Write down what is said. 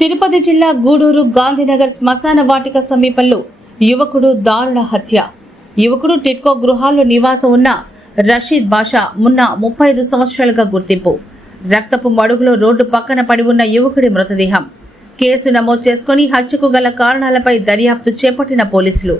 తిరుపతి జిల్లా గూడూరు గాంధీనగర్ శ్మశాన వాటిక సమీపంలో యువకుడు దారుణ హత్య. యువకుడు టిట్కో గృహాల్లో నివాసం ఉన్న రషీద్ బాషా మున్న 35 సంవత్సరాలుగా గుర్తింపు. రక్తపు మడుగులో రోడ్డు పక్కన పడి ఉన్న యువకుడి మృతదేహం. కేసు నమోదు చేసుకుని హత్యకు గల కారణాలపై దర్యాప్తు చేపట్టిన పోలీసులు.